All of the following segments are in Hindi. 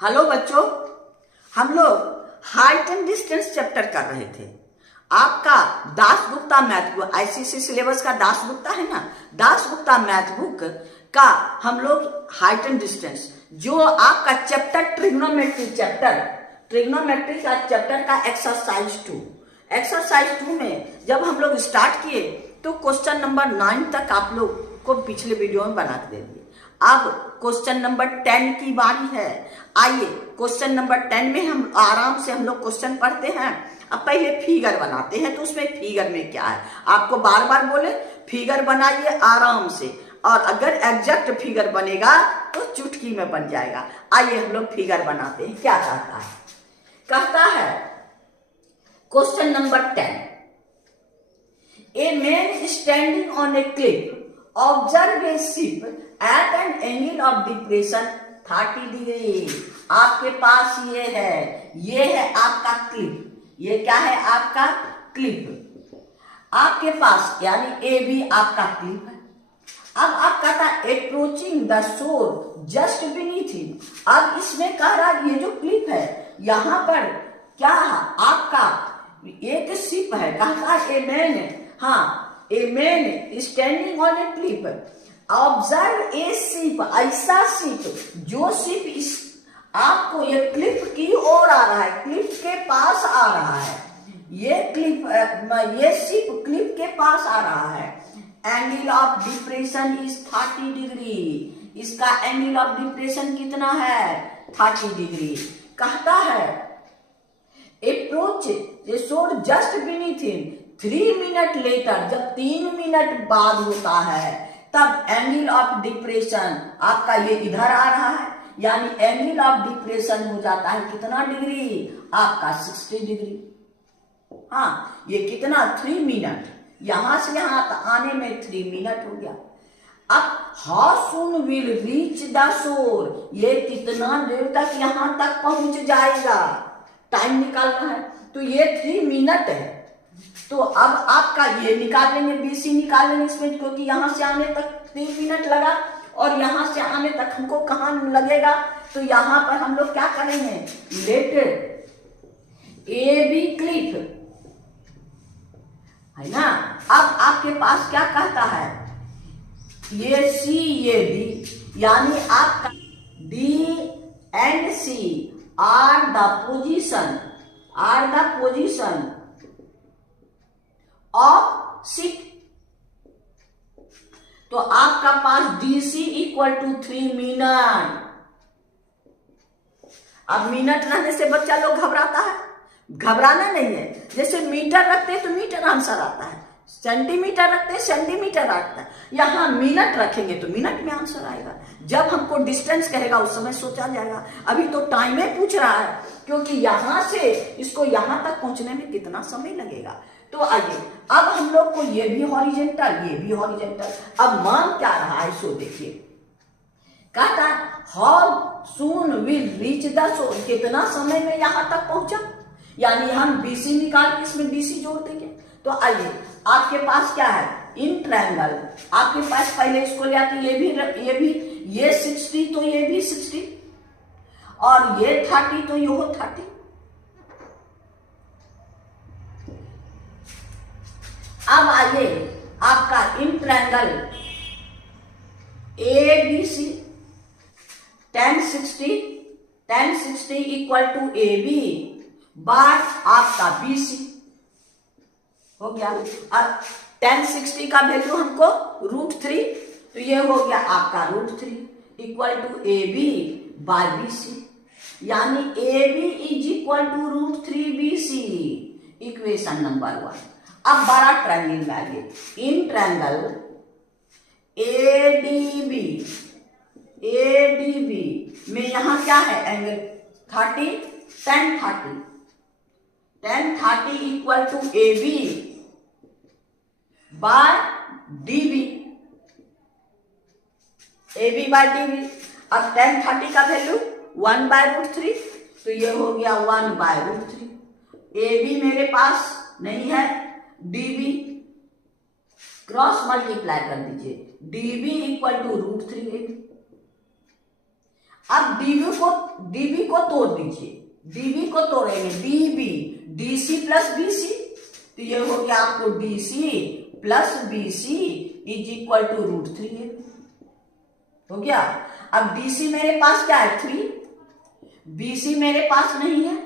हेलो बच्चों, हम लोग हाइट एंड डिस्टेंस चैप्टर कर रहे थे। आपका Dasgupta math book, ICSE syllabus का दासगुप्ता है ना, दासगुप्ता मैथ बुक का हम लोग हाइट एंड डिस्टेंस, जो आपका चैप्टर ट्रिग्नोमेट्री का चैप्टर का एक्सरसाइज 2 में जब हम लोग स्टार्ट किए तो क्वेश्चन नंबर 9 तक आप लोग को पिछले वीडियो में बना के दे दिए। अब क्वेश्चन नंबर 10 की बारी है। आइए क्वेश्चन नंबर 10 में हम आराम से हम लोग क्वेश्चन पढ़ते हैं। अब पहले फिगर बनाते हैं, तो उसमें फिगर में क्या है आपको बार बार बोले फिगर बनाइए आराम से, और अगर एग्जैक्ट फिगर बनेगा तो चुटकी में बन जाएगा। आइए हम लोग फिगर बनाते हैं। क्या कहता है question number 10, a man standing on a cliff observe a ship at an angle of depression 30 degree. आपके पास ये है आपका क्लिप। ये क्या है? आपका क्लिप। आपके पास यानी ए भी आपका क्लिप है। अब आप कहता है approaching the shore just beneath him. अब इसमें कह रहा ये जो क्लिप है यहां पर क्या है? आपका एक शिप है। कहता है ए man standing on A clip observe a ship, ऐसा शिप जो शिप इस आपको ये क्लिप की ओर आ रहा है, क्लिप के पास आ रहा है। ये शिप क्लिप के पास आ रहा है। Angle of depression is 30 degree. इसका एंगल ऑफ डिप्रेशन कितना है? 30 डिग्री। कहता है अप्रोच ए शोर just beneath him 3 minute later. जब 3 मिनट बाद होता है तब एंगल ऑफ डिप्रेशन आपका ये इधर आ रहा है, यानी एंगल ऑफ डिप्रेशन हो जाता है कितना डिग्री? आपका 60 डिग्री। हाँ, ये कितना? 3 मिनट। यहां से यहां आने में 3 मिनट हो गया। अब how soon will reach the shore, ये कितना देर तक यहां तक पहुंच जाएगा? टाइम निकालना है, तो ये 3 मिनट है। तो अब आपका ये निकाल लेंगे, बीसी निकाल लेंगे इसमें, क्योंकि यहां से आने तक 3 मिनट लगा और यहां से आने तक हमको कहां लगेगा? तो यहां पर हम लोग क्या करेंगे? लेट ए बी क्लिप है ना। अब आपके पास क्या कहता है? ये सी ये डी, यानी आपका D and C are the position of ship. तो आपका पास डीसी इक्वल टू 3 मिनट। अब मिनट रहने से बच्चा लोग घबराता है, घबराना नहीं है। जैसे मीटर रखते हैं तो मीटर आंसर आता है, सेंटीमीटर रखते हैं सेंटीमीटर आता है। यहां मिनट रखेंगे तो मिनट में आंसर आएगा। जब हमको डिस्टेंस कहेगा उस समय सोचा जाएगा। अभी तो टाइम ही पूछ रहा है, क्योंकि यहां से इसको यहां तक पहुंचने में कितना समय लगेगा। तो आइए अब हम लोग को ये भी हॉरिजेंटल। अब मान क्या रहा है सो देखिए। कहता how soon will reach the shore, कितना समय में यहां तक पहुंचा, यानी हम बीसी निकाल के इसमें डीसी जोड़ देंगे। तो आइए आपके पास क्या है? इन ट्रायंगल। आपके पास पहले इसको ले आते, ये 60 तो ये भी 60 और ये 30 तो ये 30। अब आइए आपका in triangle A B C 10 60 equal to A B by आपका बी सी हो गया। अब 10 60 का वैल्यू हमको √3, तो ये हो गया आपका √3 equal to A B by B C, यानी A B is equal to √3 B C. Equation number 1। अब बड़ा ट्रायंगल में आइए। इन ट्रायंगल एडीबी में यहां क्या है? Angle 30 10 30 equal to A B by DB, A B by DB. अब 10 30 का वैल्यू 1/√3, तो ये हो गया 1/√3। ए बी मेरे पास नहीं है, डीबी क्रॉस मल्टीप्लाई कर दीजिए, DB equal to √3 A B. अब डीबी को तोड़ दीजिए, डीबी को तोड़ेंगे, डीबी डीसी प्लस बीसी, तो ये हो गया आपको DC plus BC is equal to √3 हो गया। अब डीसी मेरे पास क्या है 3, बीसी मेरे पास नहीं है,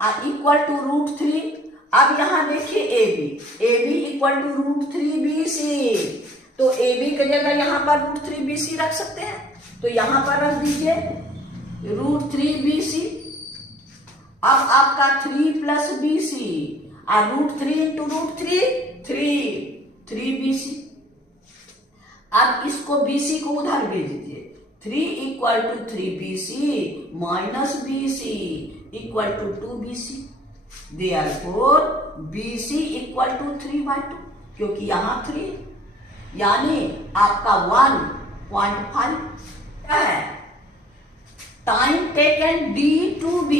इक्वल टू √3। अब यहां देखिए AB इक्वल टू √3BC, तो AB की जगह यहां पर √3BC रख सकते हैं, तो यहां पर रख दीजिए √3BC। अब आपका 3 प्लस BC और √3 इंटू √3 3BC। अब इसको BC को उधर भेज दीजिए, 3 equal to 3BC minus BC equal to 2BC। Therefore BC equal to 3/2, क्योंकि यहां 3, यानी आपका 1.5 क्या है time taken D to B,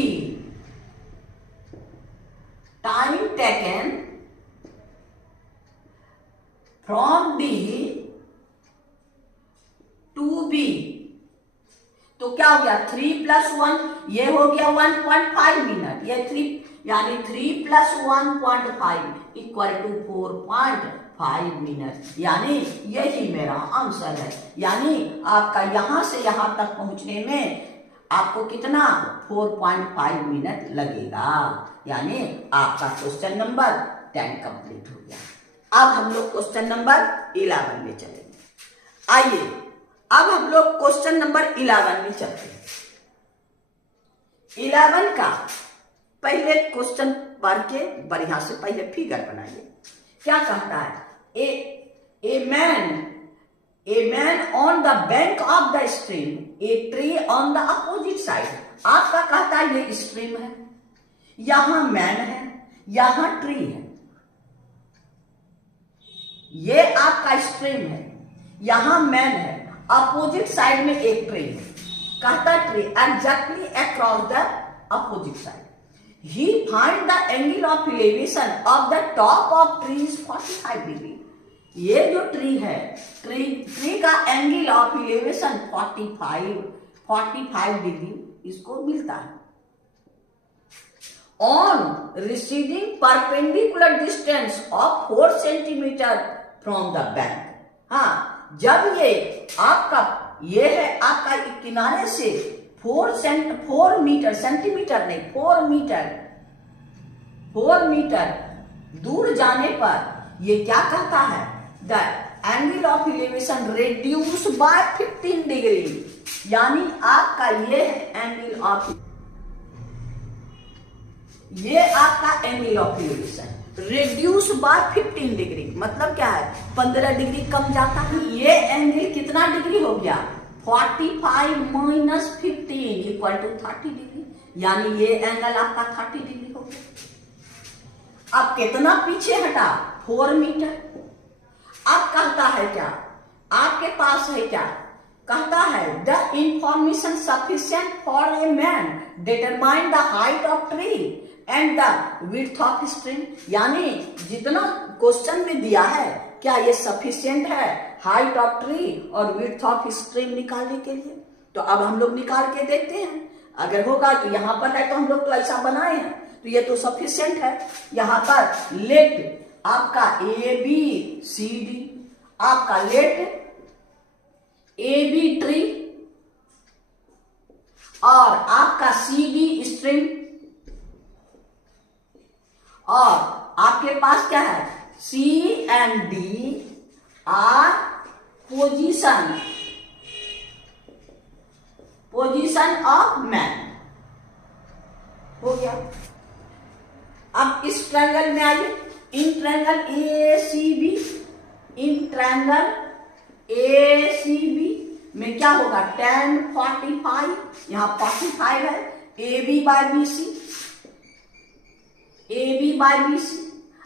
time taken from D to B, तो क्या हो गया 3 प्लस 1, ये हो गया 1.5 मिनट, ये 3 यानी 3 प्लस 1.5 इक्वल टू 4.5 मिनट, यानी यही मेरा आंसर है। यानी आपका यहां से यहां तक पहुंचने में आपको कितना 4.5 मिनट लगेगा, यानी आपका क्वेश्चन नंबर 10 कंप्लीट हो गया। अब हम लोग क्वेश्चन नंबर 11 में चलेंगे। आइए अब हम लोग क्वेश्चन नंबर 11 में चलते हैं। 11 का पहले क्वेश्चन पढ़ के बढ़िया से पहले फिगर बनाइए। क्या कहता है, a man on the bank of the stream, a tree on the opposite side. आपका कहता है ये स्ट्रीम है, यहां मैन है, यहां ट्री है, ये आपका स्ट्रीम है, यहां मैन है, अपोजिट साइड में एक ट्री है। कहता tree exactly across the opposite side, he find the angle of elevation of the top of tree is 45 degree. ये जो ट्री है, ट्री का एंगल ऑफ इलेवेशन 45 डिग्री इसको मिलता है। On receiving perpendicular distance of 4 centimetre from the bank. हाँ, जब ये है आपका किनारे से 4 मीटर, सेंटीमीटर नहीं 4 मीटर दूर जाने पर ये क्या कहता है, the angle of elevation reduce by 15 degree, यानी आपका ये है एंगल ऑफ, ये आपका angle of elevation reduce by 15 degree, मतलब क्या है 15 डिग्री कम जाता है। ये एंगल कितना डिग्री हो गया 45 माइनस 15 इक्वल टू 30 डिग्री, यानी ये एंगल आपका 30 डिग्री हो गया। अब कितना पीछे हटा 4 मीटर। अब कहता है क्या, आपके पास है क्या, कहता है the information sufficient for a man determine the height of tree and the width of stream, यानी जितना क्वेश्चन में दिया है क्या ये सफिशिएंट है हाइट ऑफ ट्री और विड्थ ऑफ स्ट्रीम निकालने के लिए। तो अब हम लोग निकाल के देखते हैं, अगर होगा तो यहां पर है तो हम लोग तो ऐसा बनाए हैं, तो ये तो सफिशिएंट है। यहां पर लेट आपका ABCD, आपका लेट AB ट्री और आपका CD स्ट्रीम, और आपके पास क्या है C and D are position of man हो गया। अब इस ट्रायंगल में आइए, इन ट्रायंगल ACB में क्या होगा tan 45, यहां 45 है, AB बाय BC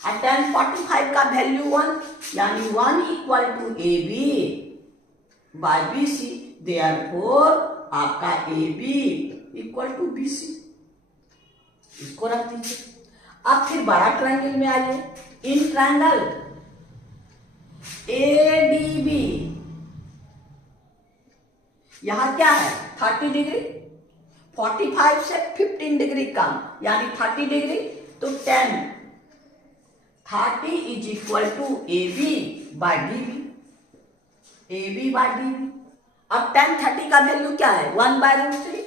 और tan 45 का वैल्यू 1, यानी 1 equal to AB by BC, therefore आपका AB इक्वल टू BC, इसको रख दीजिए। अब फिर बड़ा ट्रायंगल में आइए, इन ट्रायंगल ADB यहाँ क्या है 30 डिग्री, 45 से 15 डिग्री कम यानी 30 डिग्री, तो 30 is equal to AB by DB, AB by DB। अब tan 30 का वैल्यू क्या है 1/√3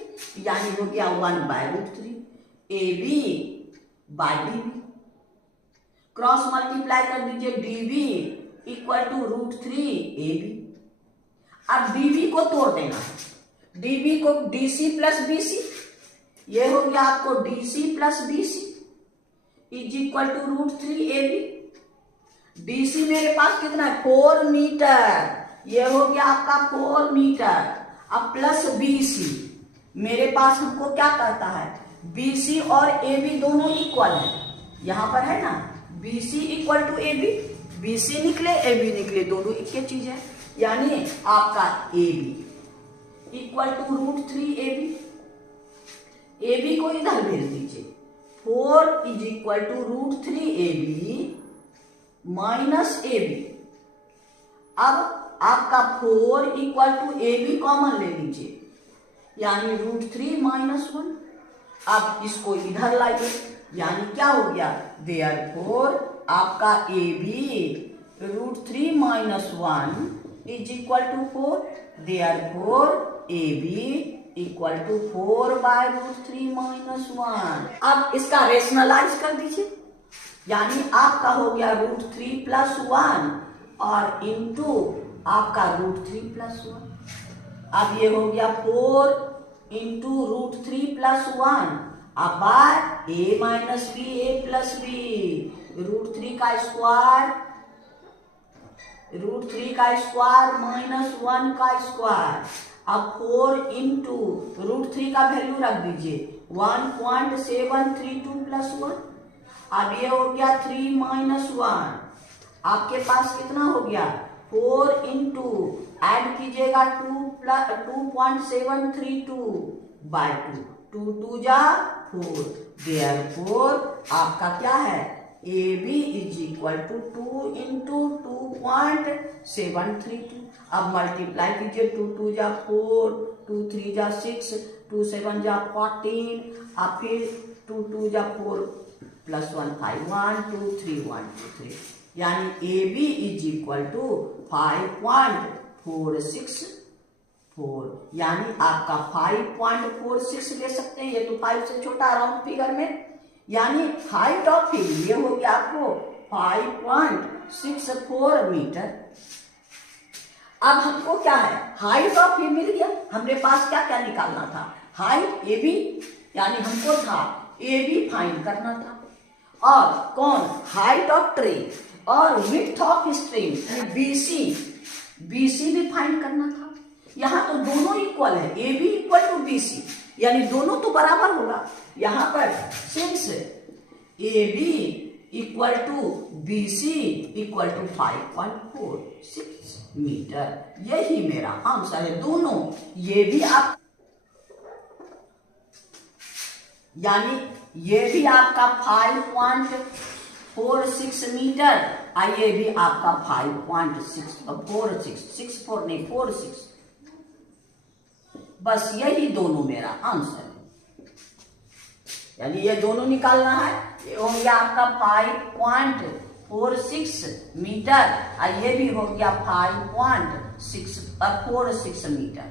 यानी हो गया 1/√3 AB by DB। Cross multiply कर दीजिए DB इक्वल टू √3 AB। अब DB को तोड़ देना है, DB को DC प्लस BC, ये हो गया आपको DC plus BC is equal to √3 AB। DC मेरे पास कितना है 4 मीटर, ये हो गया आपका 4 मीटर। अब प्लस BC मेरे पास हमको क्या कहता है BC और AB दोनों इक्वल है, यहां पर है ना BC equal to AB, BC निकले AB निकले, दोनों एक ही चीज है, यानी आपका AB equal to √3 AB। AB को इधर भेज दीजिए, 4 is equal to √3 AB minus AB। अब आपका 4 इक्वल टू AB कॉमन ले लीजिए, यानी √3 माइनस 1। अब इसको इधर लाइए, यानी क्या हो गया देयरफॉर आपका AB √3 minus 1 is equal to 4, therefore AB equal to 4/√3 minus 1। अब इसका रेशनलाइज कर दीजिए, यानी आपका हो गया √3 प्लस 1 और इंटू आपका √3 प्लस 1। अब ये हो गया 4 इंटू √3 प्लस 1 अब by A minus B A plus B, √3 का स्क्वायर माइनस 1 का स्क्वायर। अब 4 इंटू √3 का वैल्यू रख दीजिए 1.732 प्लस 1। अब ये हो गया 3 माइनस 1, आपके पास कितना हो गया 4 इंटू एड कीजिएगा 2.732 बाय 2, 2 जा 4, देयरफॉर आपका क्या है AB is equal to 2 into 2.732। अब मल्टीप्लाई कीजिए 2 जा 4, 2 3 जा 6, 2 7 जा 14, अब फिर 2 जा 4 प्लस 1 5 1 2 3 1 2 3, यानी AB इज इक्वल टू 5.464, यानी आपका 5.46 ले सकते हैं, ये तो 5 से छोटा राउंड फिगर में, यानी हाइट ऑफ हिल ये हो गया आपको 5.64 मीटर। अब हमको क्या है हाइट ऑफ हिल मिल गया, हमरे पास क्या क्या निकालना था हाइट AB, यानी हमको था AB फाइंड करना था, और कौन हाइट ऑफ ट्री और विड्थ ऑफ स्ट्रिंग BC भी फाइंड करना था। यहाँ तो दोनों इक्वल है, AB इक्वल टू BC, यानी दोनों तो बराबर होगा। यहाँ पर since AB equal to BC equal to 5.46 metre, यही मेरा आंसर है। दोनों ये भी आप, यानी ये भी आपका 5.46 मीटर और ये भी आपका 5.46, बस यही दोनों मेरा आंसर है, यानी ये दोनों निकालना है। ये हो गया आपका 5.46 मीटर और ये भी हो गया 5.46 मीटर,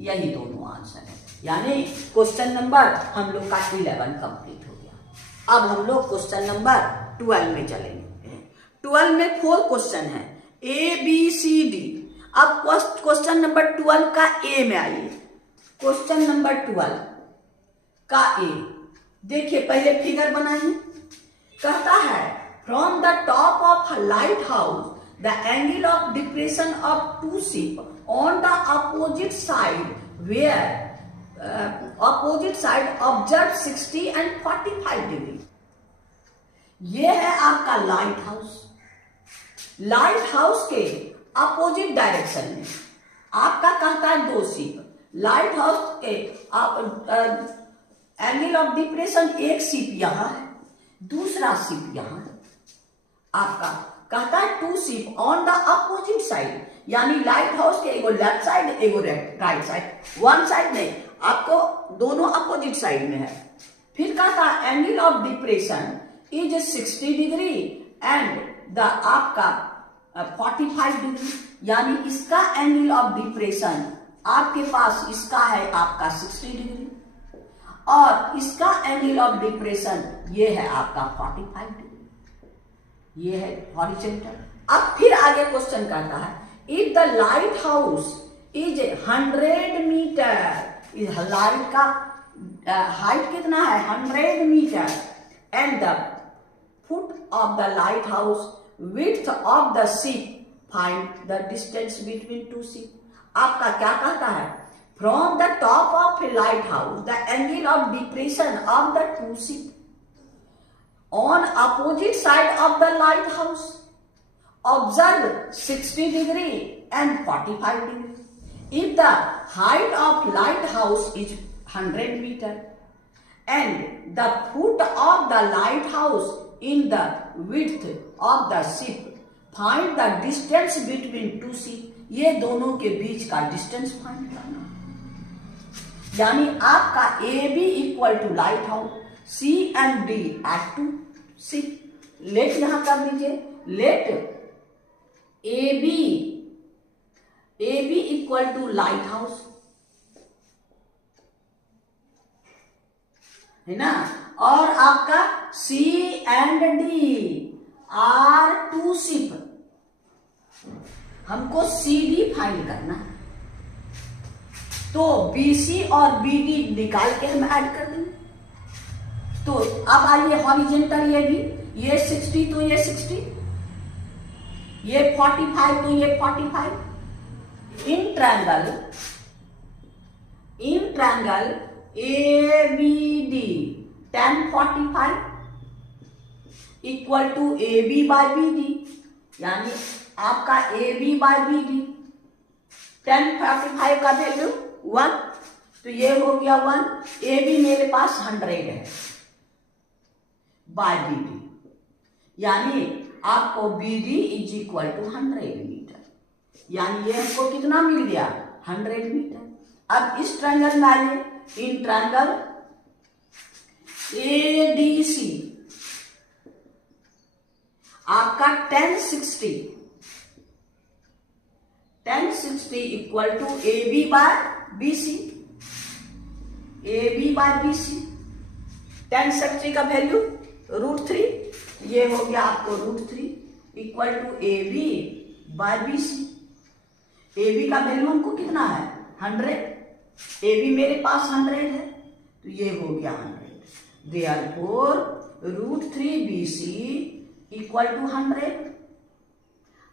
यही दोनों आंसर है। यानी क्वेश्चन नंबर हम लोग का 11 कंप्लीट हो गया। अब हम लोग क्वेश्चन नंबर 12 में चलेंगे। 12 में 4 क्वेश्चन है ABCD। अब क्वेश्चन नंबर 12 का A में आइए। क्वेश्चन नंबर 12 का A देखिए, पहले फिगर बनाइए। कहता है from the top of lighthouse the angle of depression of 2 ship on the opposite side where opposite side observe 60 and 45 degree. ये है आपका लाइट हाउस। लाइट हाउस के अपोजिट डायरेक्शन में आपका कहता है 2 शिप। लाइट हाउस के एंगल ऑफ डिप्रेशन, एक शिप यहां है, दूसरा शिप यहां है। आपका कहता है two ship on the opposite side, यानी लाइट हाउस के एगो लेफ्ट साइड एगो राइट साइड, वन साइड नहीं, आपको दोनों अपोजिट साइड में है। फिर कहता है angle of depression is 60 degree and the आपका 45 डिग्री, यानी इसका एंगल ऑफ डिप्रेशन आपके पास इसका है आपका 60 डिग्री और इसका एंगल ऑफ डिप्रेशन ये है आपका 45 डिग्री, ये है हॉरिजॉन्टल। अब फिर आगे क्वेश्चन करता है if the lighthouse is 100 metre, इस लाइट का हाइट कितना है 100 metre and the foot of the lighthouse width of the ship, find the distance between two ship। आपका क्या कहता है from the top of a lighthouse the angle of depression of the two ship on opposite side of the lighthouse observe 60 degree and 45 degree। if the height of lighthouse is 100 meter and the foot of the lighthouse in the width of the ship, find the distance between two ship। ये दोनों के बीच का डिस्टेंस फाइंड करना, यानी आपका A B equal to lighthouse, C and D at two ship. Let यहां कर दीजिए, let A B equal to lighthouse, है ना, और आपका C and D are two ship. हमको सी डी फाइंड करना, तो बी सी और बी डी निकाल के हम ऐड कर देंगे। तो अब आइए हॉरिजॉन्टल, ये भी, ये 60 तो ये 60, ये 45 तो ये 45। In triangle A B D tan 45 equal to A B by B D, यानी आपका A B by B D, tan 45 का वैल्यू 1, तो ये हो गया 1। ए बी मेरे पास 100 है बाई बी डी, यानी आपको B D is equal to 100 metre, यानी ये हमको कितना मिल गया 100 मीटर। अब इस ट्रायंगल में आइए, इन ट्रायंगल ADC आपका 1060 equal to AB by BC, AB by BC। 1060 का वैल्यू √3, ये हो गया आपको √3 equal to AB by BC। AB का वैल्यू हमको कितना है 100, AB मेरे पास 100 है, तो ये हो गया 100। Therefore √3 BC इक्वल टू 100,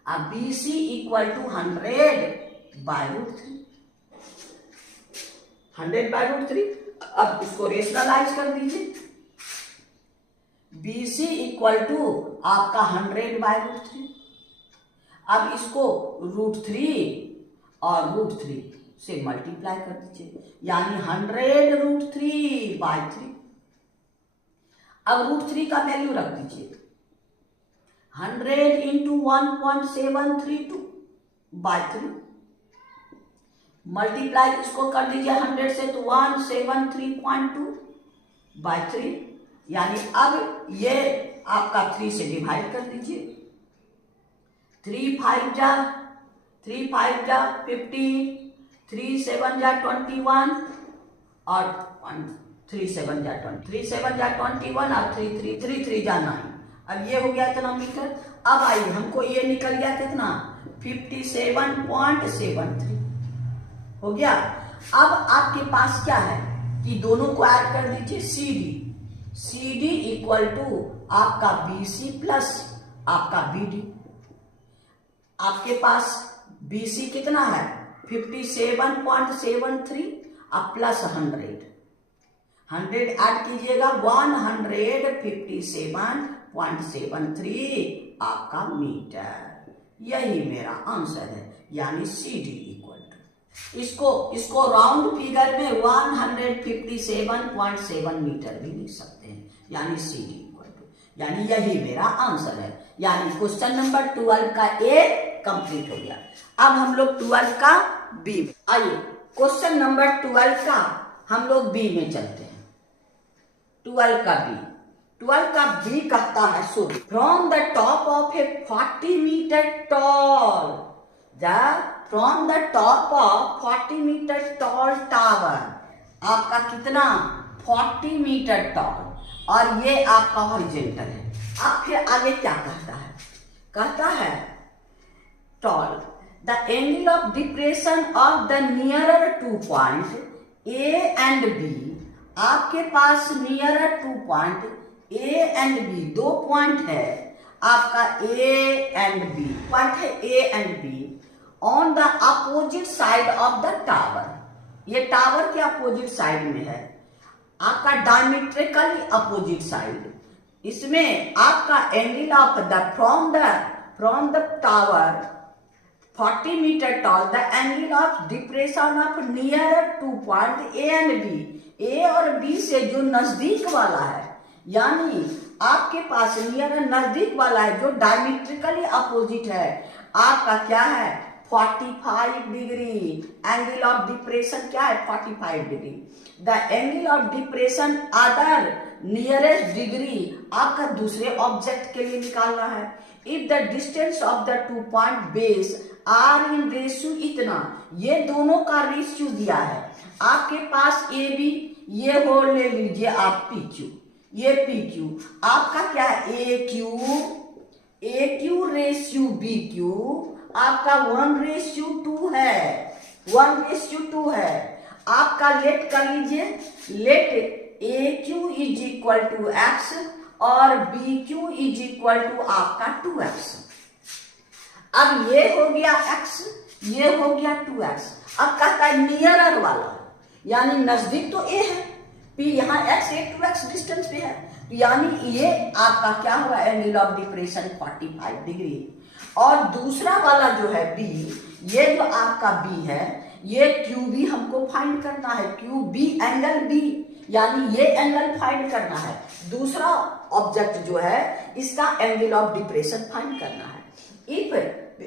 अब BC equal to 100 by √3, 100 by √3। अब इसको रेशनलाइज कर दीजिए, BC इक्वल टू आपका 100 बाय √3। अब इसको √3 और √3 से मल्टीप्लाई कर दीजिए, यानी 100 √3 बाय 3। अब √3 का वैल्यू रख दीजिए, 100 इंटू 1.732 बाय 3, मल्टीप्लाई इसको कर दीजिए 100 से, तो 173.2 बाय 3, यानी अब ये आपका 3 से डिवाइड कर दीजिए। 3 5 जा 50, 3 7 जा 21 और 3 7 जा 20, 3 7 जा 21 और 3 3 जा 9। अब ये हो गया इतना मीटर। अब आइए, हमको ये निकल गया कितना 57.73 हो गया। अब आपके पास क्या है कि दोनों को ऐड कर दीजिए, सी डी इक्वल टू आपका बी सी प्लस आपका बी डी। आपके पास बी सी कितना है 57.73 और प्लस 100 ऐड कीजिएगा, 157.73 आपका मीटर। यही मेरा आंसर है, यानी सी डी इक्वल टू, इसको राउंड फिगर में 157.7 मीटर भी लिख सकते हैं, यानी सी डी इक्वल टू। यानी यही मेरा आंसर है। यानी क्वेश्चन नंबर 12 का ए कंप्लीट हो गया। अब हम लोग 12 का बी, आइए क्वेश्चन नंबर 12 का हम लोग बी में चलते हैं। 12 का बी, 12 का बी कहता है so from the top of a 40 metre tall, from the top of 40 metre tall tower, आपका कितना 40 मीटर टॉल, और ये आपका हॉरिजॉन्टल है। अब फिर आगे क्या कहता है tall the angle of depression of the nearer 2 point A and B, आपके पास nearer 2 point A and B, 2 point है आपका ए एंड बी, पॉइंट है A and B on the opposite side of the tower, ये टावर के अपोजिट साइड में है, आपका डायमेट्रिकली अपोजिट साइड। इसमें आपका angle of the from the tower 40 metre tall, the angle of depression of near 2 point A and B, A और बी से जो नजदीक वाला है, यानी आपके पास नियर नजदीक वाला है जो डायमेट्रिकली अपोजिट है, आपका क्या है 45 डिग्री। एंगल ऑफ डिप्रेशन क्या है 45 degree. The angle of depression other nearest degree, आपका दूसरे ऑब्जेक्ट के लिए निकालना है। If the distance of the 2 point base are in ratio इतना, ये दोनों का रेशियो दिया है आपके पास ए बी, ये हो ले लीजिए आप पी क्यू, ये पी क्यू आपका क्या है A Q ratio B Q, आपका 1:2 है, 1:2 है। आपका लेट कर लीजिए, let A Q is equal to X और B Q is equal to आपका 2x। अब ये हो गया x, ये हो गया 2x। अब कहता है नियरर वाला, यानी नजदीक तो a है, p यहाँ x है, 2x डिस्टेंस पे है, यानी ये आपका क्या हुआ एंगल ऑफ डिप्रेशन 45 डिग्री। और दूसरा वाला जो है b, ये जो आपका b है, ये QB हमको फाइंड करना है, QB एंगल B, यानी ये एंगल फाइंड करना है। दूसरा ऑब्जेक्ट जो है इसका एंगल ऑफ डिप्रेशन फाइंड करना है। इफ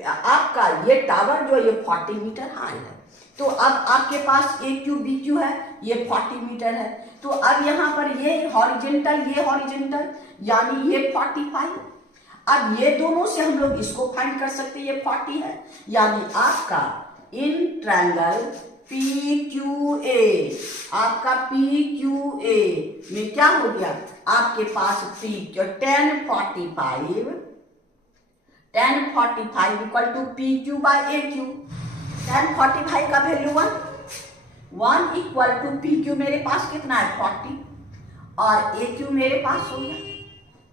आपका ये टावर जो ये 40 मीटर हाई है, तो अब आपके पास ए क्यू बी क्यू है, ये 40 मीटर है, तो अब यहाँ पर ये हॉरिजॉन्टल यानी ये 45। अब ये दोनों से हम लोग इसको फाइंड कर सकते हैं, ये 40 है, यानी आपका इन ट्रायंगल PQA, आपका PQA में क्या हो गया आपके पास tan 45 equal to PQ by AQ। tan 45 का वैल्यू 1 इक्वल टू PQ मेरे पास कितना है 40 और AQ मेरे पास हो गया,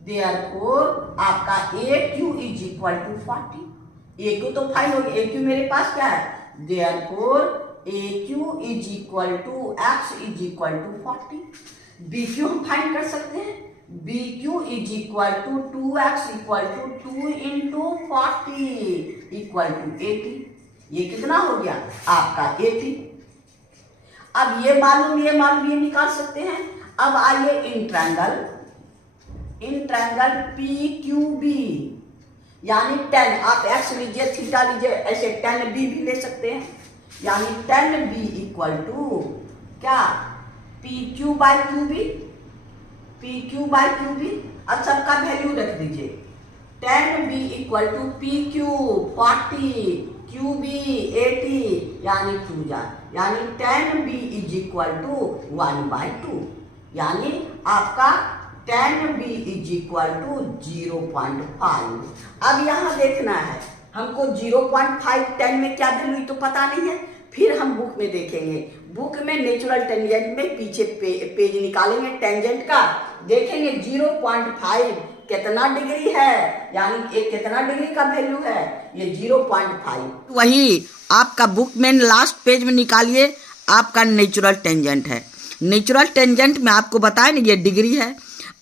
देयरफॉर आपका AQ is equal to 40। AQ तो फाइंड हो गया, AQ मेरे पास क्या है, therefore AQ is equal to x is equal to 40। BQ हम फाइंड कर सकते हैं, BQ is equal to 2x equal to 2 into 40 equal to 80। ये कितना हो गया आपका 80। अब ये मालूम ये निकाल सकते हैं। अब आइए इन ट्रायंगल PQB, यानी tan, आप x लीजिए थीटा लीजिए, ऐसे tan B भी ले सकते हैं, यानी tan B इक्वल टू क्या PQ बाय QB। अब सबका वैल्यू रख दीजिए, tan B equal to PQ 40 QB 80 यानी 2 यानी tan B is equal to 1/2, यानी आपका tan B is equal to 0.5। अब यहाँ देखना है हमको 0.5 tan में क्या वैल्यू तो पता नहीं है, फिर हम बुक में देखेंगे, बुक में नेचुरल टेंजेंट में पीछे पेज निकालेंगे टेंजेंट का, देखेंगे 0.5 कितना डिग्री है, यानी ये कितना डिग्री का वैल्यू है, ये 0.5। वही आपका बुक में लास्ट पेज में निकालिए, आपका नेचुरल टेंजेंट है। नेचुरल टेंजेंट में आपको बताया ना ये डिग्री है।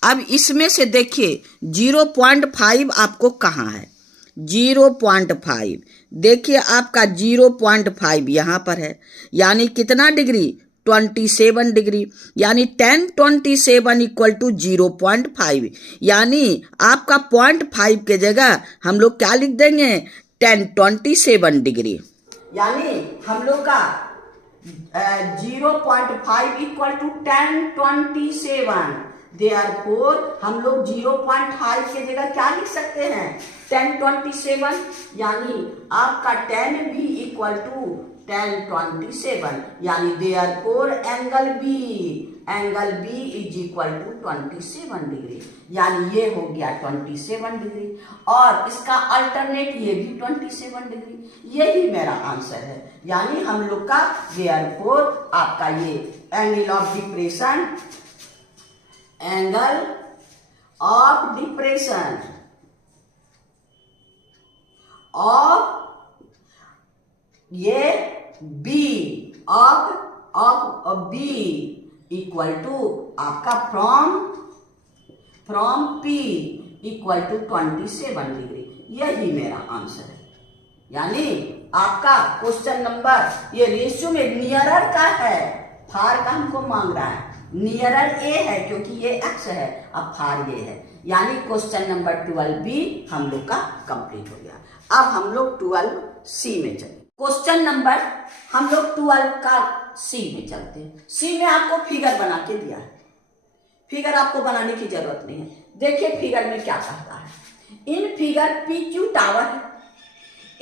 अब इसमें से देखिए 0.5 आपको कहाँ है, 0.5 देखिए आपका 0.5 यहाँ पर है, यानी कितना डिग्री 27 डिग्री, यानी tan 27 इक्वल टू 0.5, यानी आपका 0.5 के जगह हम लोग क्या लिख देंगे, tan 27 डिग्री, यानी हम लोग का 0.5 इक्वल टू tan 27। देयरफॉर हम लोग 0.5 के जगह क्या लिख सकते हैं, tan 27, यानी आपका tan भी इक्वल टू tan 27, यानी therefore angle B is equal to 27 degree, यानी ये हो गया 27 डिग्री और इसका अल्टरनेट ये भी 27 डिग्री। यही मेरा आंसर है, यानी हम लोग का देयरफॉर आपका ये एंगल ऑफ डिप्रेशन ऑफ ये B of B equal to आपका from P equal to 27 degree. यही मेरा आंसर है, यानी आपका क्वेश्चन नंबर ये रेशियो में नियरर का है, फार का हमको मांग रहा है, नियरर ए है क्योंकि ये एक्स है, अब फार ये है, यानी क्वेश्चन नंबर 12 भी हम लोग का कंप्लीट हो गया। अब हम लोग 12 सी में चलते, क्वेश्चन नंबर हम लोग 12 का सी में चलते हैं। सी में आपको फिगर बना के दिया है, फिगर आपको बनाने की जरूरत नहीं है। देखिए फिगर में क्या कहता है, in figure P Q tower है,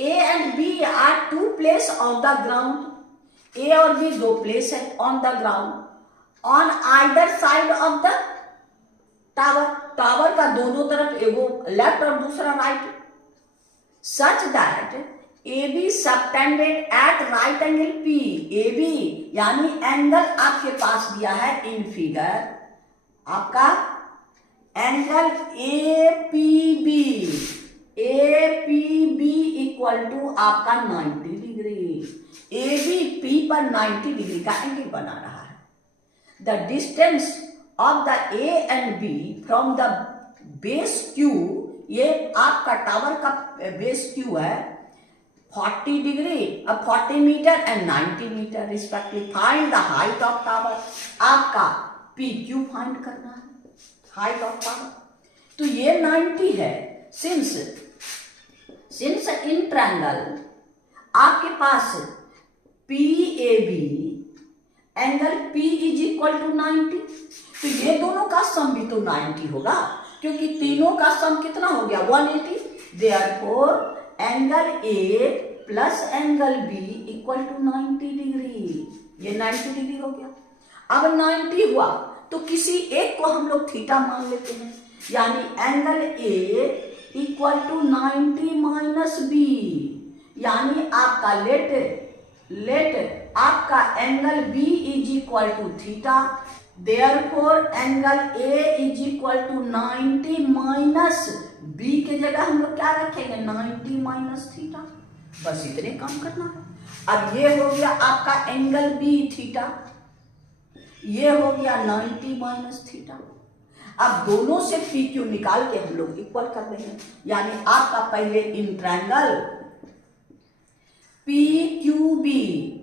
A and B are two place on the ground, A और बी दो प्लेस है on the ground, on either side of the tower, tower का दोनों तरफ एगो लेफ्ट और दूसरा right, such that A B subtended at right angle P, A B यानी एंगल आपके पास दिया है इन फिगर, आपका angle A P B equal to आपका 90 डिग्री, ए बी पी पर 90 डिग्री का एंगल बना रहा है। The distance of the A and B from the base Q, ये आपका टावर का बेस क्यू है 40 डिग्री, अब 40 metre and 90 metre respectively. Find the height of tower, आपका पी क्यू फाइंड करना है, हाइट ऑफ टावर। तो ये 90 है, सिंस इन ट्रायंगल आपके पास P A B angle P is equal to 90, तो ये दोनों का सम भी तो 90 होगा, क्योंकि तीनों का सम कितना हो गया 180। Therefore angle A plus angle B equal to 90 degree, ये 90 डिग्री हो गया। अब 90 हुआ तो किसी एक को हम लोग थीटा मान लेते हैं, यानी angle A equal to 90 minus B, यानी आपका लेट आपका angle B is equal to theta, therefore angle A is equal to 90 minus B के जगह हम लोग क्या रखेंगे 90 माइनस थीटा, बस इतने काम करना है। अब ये हो गया आपका एंगल बी थीटा, ये हो गया 90 माइनस थीटा। अब दोनों से पी क्यू निकाल के हम लोग इक्वल कर देंगे, यानी आपका पहले in triangle P Q B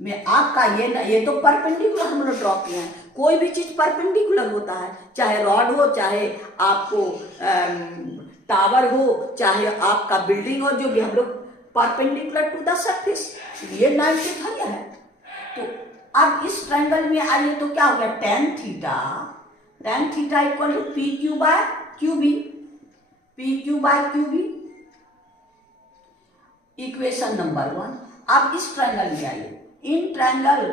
में आपका ये तो परपेंडिकुलर हम लोग ड्रॉ किए हैं, कोई भी चीज परपेंडिकुलर होता है, चाहे रॉड हो, चाहे आपको टावर हो, चाहे आपका बिल्डिंग हो, जो भी हम लोग परपेंडिकुलर टू द सरफेस, ये 90 था यह है। तो अब इस ट्रायंगल में आइए तो क्या हो गया tan theta equal to P Q by Q B, equation number 1। अब इस ट्रायंगल में आइए, in triangle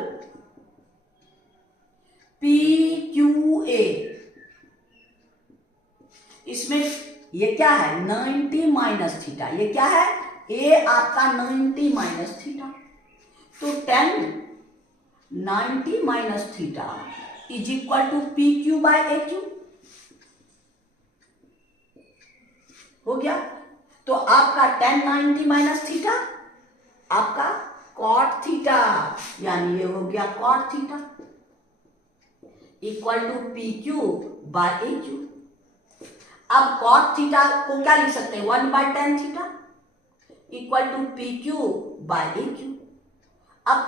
P Q A, इसमें ये क्या है 90 माइनस थीटा, ये क्या है ए आपका 90 माइनस थीटा, तो tan 90 minus theta is equal to P Q by A Q हो गया। तो आपका tan 90 माइनस थीटा आपका cot थीटा, यानी ये हो गया cot theta equal to P Q by A Q. अब cot थीटा को क्या लिख सकते हैं 1 by tan theta equal to P Q by A Q. अब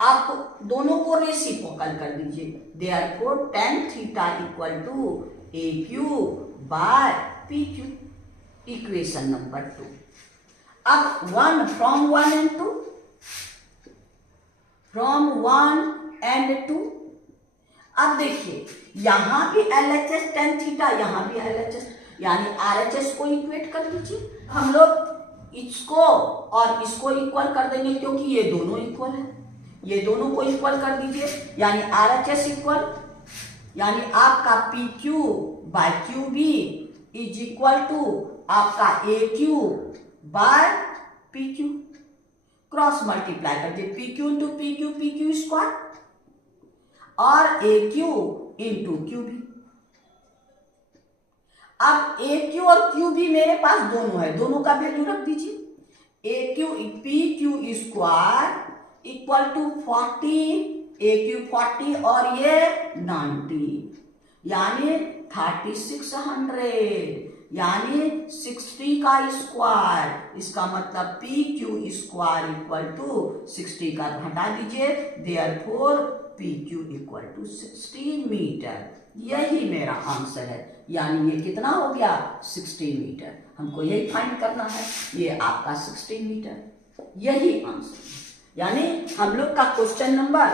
आप दोनों को रेसिप्रोकल कर दीजिए, therefore tan theta equal to AQ by PQ, equation number 2। अब 1 फ्रॉम 1 and 2, फ्रॉम 1 and 2। अब देखिए यहां भी LHS tan थीटा, यहां भी LHS, यानी RHS को इक्वेट कर दीजिए। हम लोग इसको और इसको इक्वल कर देंगे क्योंकि ये दोनों इक्वल है, ये दोनों को इक्वल कर दीजिए, यानी RHS इक्वल, यानी आपका PQ by QB is equal to आपका AQ by PQ। Cross multiply कर दिए, PQ into PQ, PQ square, और AQ इंटू QB। अब AQ और QB मेरे पास दोनों है, दोनों का वैल्यू रख दीजिए। AQ PQ square equal to 40, AQ 40 और ये 90, यानी 3600, यानी 60 का स्क्वायर। इसका मतलब PQ स्क्वायर इक्वल टू 60 का घटा दीजिए, therefore PQ equal to 60 metre. यही मेरा आंसर है, यानी ये कितना हो गया 60 मीटर। हमको यही फाइंड करना है, ये आपका 60 मीटर, यही आंसर है। यानी हम लोग का क्वेश्चन नंबर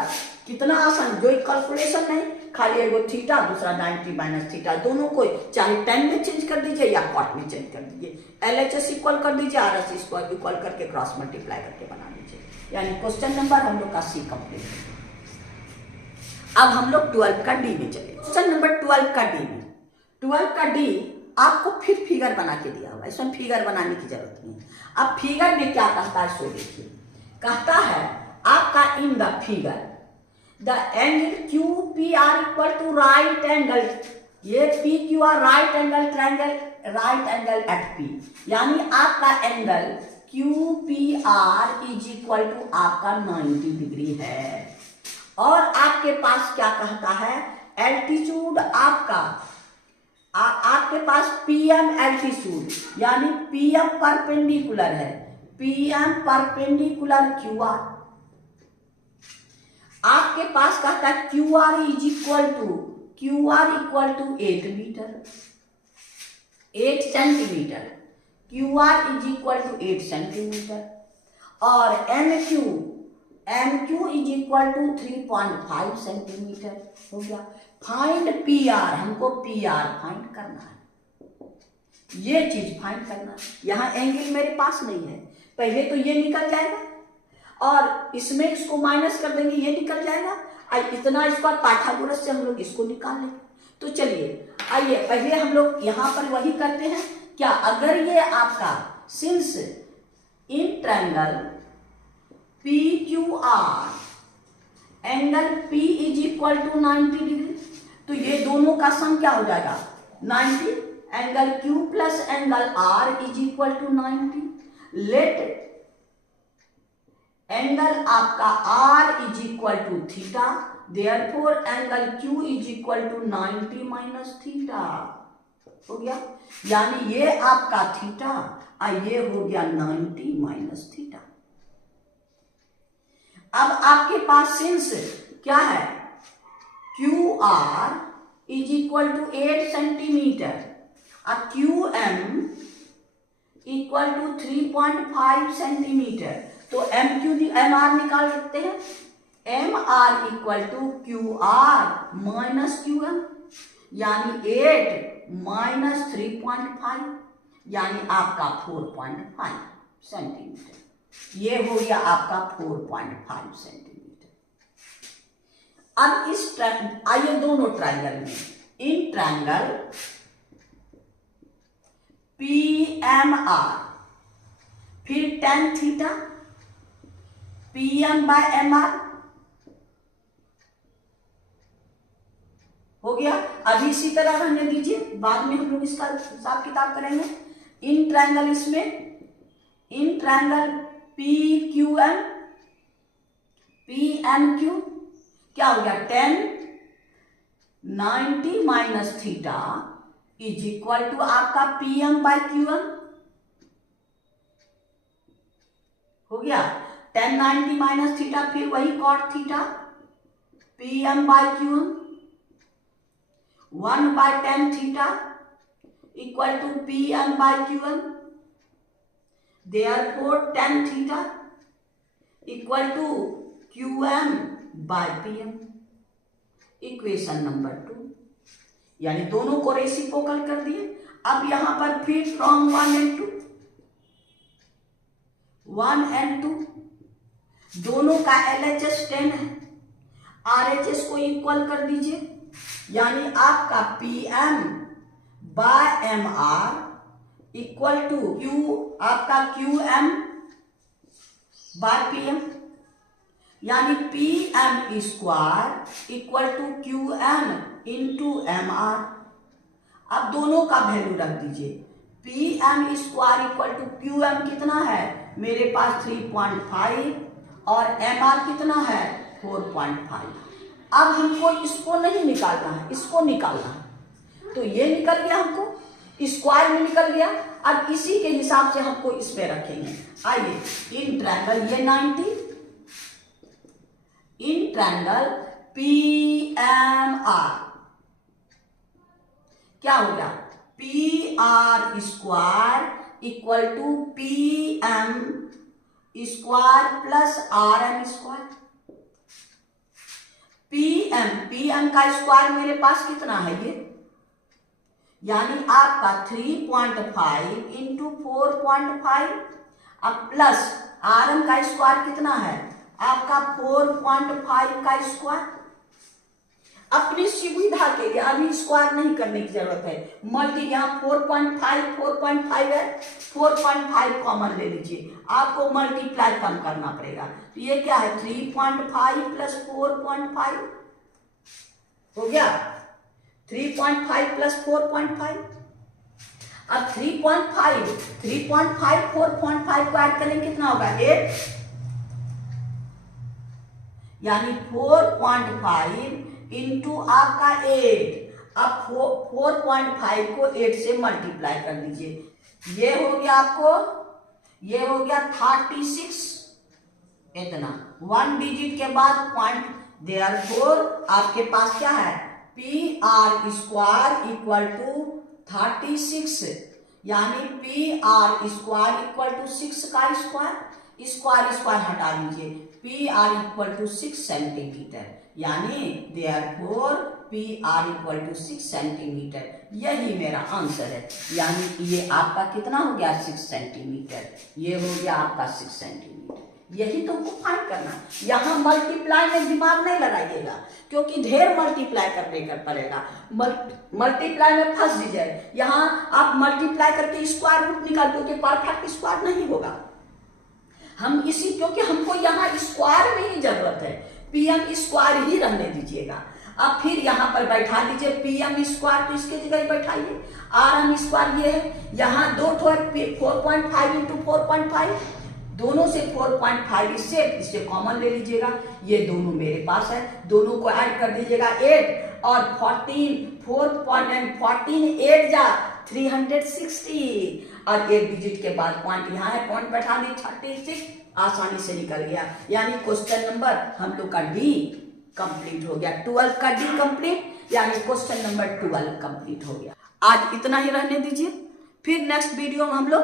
कितना आसान, जो कैलकुलेशन नहीं, खाली एगो थीटा दूसरा 90 माइनस थीटा, दोनों को चाहे 10 में चेंज कर दीजिए या कॉट में चेंज कर दीजिए, LHS इक्वल कर दीजिए, RHS इक्वल करके क्रॉस मल्टीप्लाई करके बना दीजिए। यानी क्वेश्चन नंबर हम लोग का C कंप्लीट है। अब हम लोग 12 का D में चले। क्वेश्चन नंबर 12 का D में, 12 का D आपको फिर फिगर बना के दिया हुआ है, इसमें फिगर बनाने की जरूरत नहीं है। अब फिगर में क्या कहता है सो देखिए, कहता है आपका in the figure the angle QPR equal to right angle, ये PQR right angle triangle, right angle at P, यानी आपका angle QPR is equal to आपका 90 डिग्री है। और आपके पास क्या कहता है, एल्टीट्यूड आपका आपके पास PM एल्टीट्यूड, यानी PM परपेंडिकुलर है, PM परपेंडिकुलर QR। आपके पास कहता है QR is equal to 8 metre, 8 centimetre, QR is equal to 8 centimetre, और MQ is equal to 3.5 centimetre हो गया। फाइंड PR, हमको PR फाइंड करना है, ये चीज फाइंड करना है। यहां एंगल मेरे पास नहीं है, पहले तो ये निकल जाएगा और इसमें इसको माइनस कर देंगे, ये निकल जाएगा, और इतना इसका पाइथागोरस से हम लोग इसको निकाल लेंगे। तो चलिए आइए पहले हम लोग यहां पर वही करते हैं क्या, अगर ये आपका since in triangle PQR angle P is equal to 90 degree, तो ये दोनों का सम क्या हो जाएगा 90, angle Q plus angle R is equal to 90। Let angle आपका R is equal to theta, therefore angle Q is equal to 90 minus theta हो गया, यानी ये आपका थीटा और ये हो गया 90 माइनस थीटा। अब आपके पास सिंस क्या है, QR is equal to 8 centimetre और QM इक्वल टू 3.5 सेंटीमीटर, तो MR निकाल सकते हैं, MR equal to QR minus QM, यानी 8 माइनस 3.5, यानी आपका 4.5 सेंटीमीटर। ये हो गया आपका 4.5 सेंटीमीटर। अब इस आइए दोनों ट्रायंगल में, इन ट्रायंगल PMR, फिर tan theta PM by MR हो गया। अभी इसी तरह रहने दीजिए, बाद में हम लोग इसका हिसाब किताब करेंगे। इन ट्रायंगल, इसमें इन ट्रायंगल PQM PMQ क्या हो गया, tan 90 minus theta is equal to आपका PM बाय QM हो गया। tan 90 माइनस थीटा, फिर वही cot theta, PM by QM, 1 by tan theta equal to PM by QM, therefore tan theta equal to QM by PM। Equation number 2, यानी दोनों को रेसिप्रोकल कर दिए। अब यहां पर फिर फ्रॉम 1 and 2 दोनों का LHS 10 है, RHS को इक्वल कर दीजिए, यानी आपका PM by MR equal to Q, आपका QM बाय PM, यानी PM square equal to QM into MR। अब दोनों का वैल्यू रख दीजिए, PM square equal to QM कितना है मेरे पास 3.5 और MR कितना है 4.5। अब हमको इसको नहीं निकालना है, इसको निकालना है, तो ये निकल गया, हमको स्क्वायर में निकल गया। अब इसी के हिसाब से हमको इसमें रखेंगे। आइए, इन ट्रायंगल ये 90, इन ट्रायंगल PMR क्या हो गया, PR square equal to PM square plus RM square. PM का स्क्वायर मेरे पास कितना है ये, यानी आपका 3.5 इंटू 4.5, अब प्लस RM का स्क्वायर कितना है आपका 4.5 का स्क्वायर। अपनी सुविधा के लिए अभी स्क्वायर नहीं करने की जरूरत है, मल्टी यहाँ 4.5 है, 4.5 कॉमन ले लीजिए, आपको मल्टीप्लाई कम करना पड़ेगा। तो ये क्या है 3.5 प्लस 4.5 हो गया, 3.5 प्लस 4.5। अब 3.5 4.5 को ऐड करेंगे कितना होगा 8, यानी 4.5 इंटू आपका 8। अब 4.5 को 8 से मल्टीप्लाई कर दीजिए, ये हो गया आपको, ये हो गया 36, इतना 1 डिजिट के बाद पॉइंट, देयरफॉर आपके पास क्या है PR स्क्वायर इक्वल टू 36, यानी PR स्क्वायर इक्वल टू 6 का स्क्वायर, स्क्वायर हटा दीजिए, PR इक्वल टू 6 सेंटीमीटर, यानी therefore PR equal to 6 centimetre. यही मेरा आंसर है, यानी ये आपका कितना हो गया 6 सेंटीमीटर, ये हो गया आपका 6 सेंटीमीटर। यही तो हमको फाइंड करना। यहाँ मल्टीप्लाई में दिमाग नहीं लगाइएगा, क्योंकि ढेर मल्टीप्लाई करने का पड़ेगा, मल्टीप्लाई में फंस दीजिए। यहाँ आप मल्टीप्लाई करके स्क्वायर रूट निकाल दोगे, परफेक्ट स्क्वायर नहीं होगा। हम इसी, क्योंकि हमको यहाँ स्क्वायर में ही जरूरत है, PM स्क्वायर ही रहने दीजिएगा। अब फिर यहाँ पर बैठा दीजिए PM स्क्वायर, तो इसके जगह बैठाइए RM स्क्वायर, ये है यहाँ 2 4.5 इंटू 4.5, दोनों से 4.5 इससे कॉमन ले लीजिएगा, ये दोनों मेरे पास है, दोनों को ऐड कर दीजिएगा 8 और 14 8 जा 360, और 1 डिजिट के बाद पॉइंट यहाँ है, पॉइंट बैठा दी 36, आसानी से निकल गया। यानी क्वेश्चन नंबर हम लोग का D कंप्लीट हो गया, 12 का D कंप्लीट, यानी क्वेश्चन नंबर 12 कंप्लीट हो गया। आज इतना ही रहने दीजिए, फिर नेक्स्ट वीडियो में हम लोग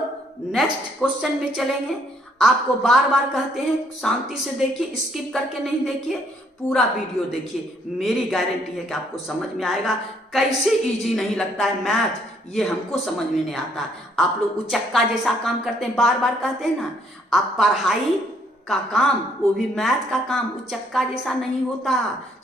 नेक्स्ट क्वेश्चन में चलेंगे। आपको बार बार कहते हैं शांति से देखिए, स्किप करके नहीं देखिए, पूरा वीडियो देखिए, मेरी गारंटी है कि आपको समझ में आएगा। कैसे इजी नहीं लगता है मैथ, ये हमको समझ में नहीं आता। आप लोग उचक्का जैसा काम करते हैं, बार बार कहते हैं ना, आप पढ़ाई का काम, वो भी मैथ का काम उचक्का जैसा नहीं होता,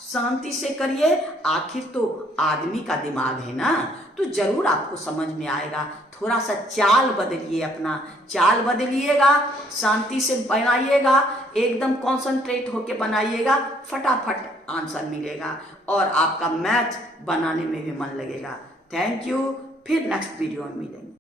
शांति से करिए, आखिर तो आदमी का दिमाग है ना, तो जरूर आपको समझ में आएगा। थोड़ा सा चाल बदलिए, अपना चाल बदलिएगा, शांति से बनाइएगा, एकदम कॉन्सेंट्रेट होके बनाइएगा, फटाफट आंसर मिलेगा और आपका मैथ बनाने में भी मन लगेगा। थैंक यू, फिर नेक्स्ट वीडियो में मिलेंगे।